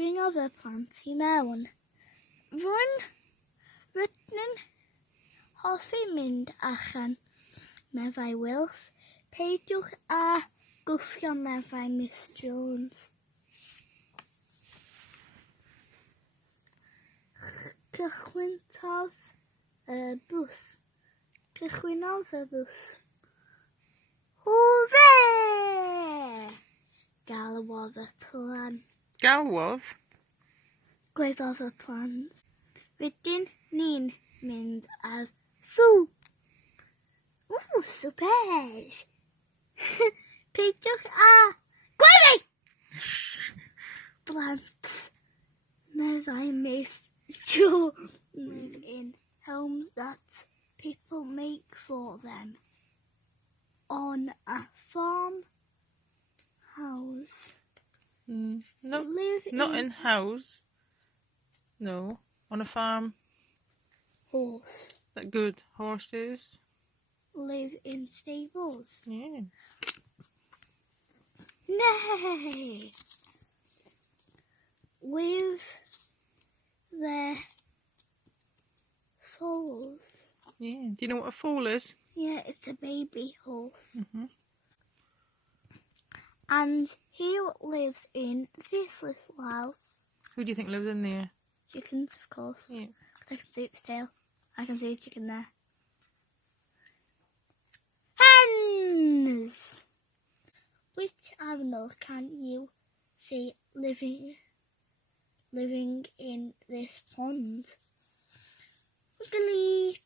dringodd y plant I mewn. Rydyn hoffi mynd allan meddai Wylff. Peidiwch â gwffio meddai Miss Jones. Cychwynodd y bws. Hwre! Galwodd y plant. Galwodd? Gwefodd y plant. Rydyn ni'n mynd ar swp. Swper! Peidiwch â gwely! Blant meddai Miss Jones in homes that people make for them. On a farmhouse. No, Live not in house. No, on a farm. Horse. That good. Horses. Live in stables. Yeah. Nay. With their foals. Yeah. Do you know what a foal is? Yeah, it's a baby horse. Mm-hmm. And who lives in this little house? Who do you think lives in there? Chickens, of course. Yeah. I can see its tail. I can see a chicken there. Hens! Which animal can you see living in this pond? Bleep.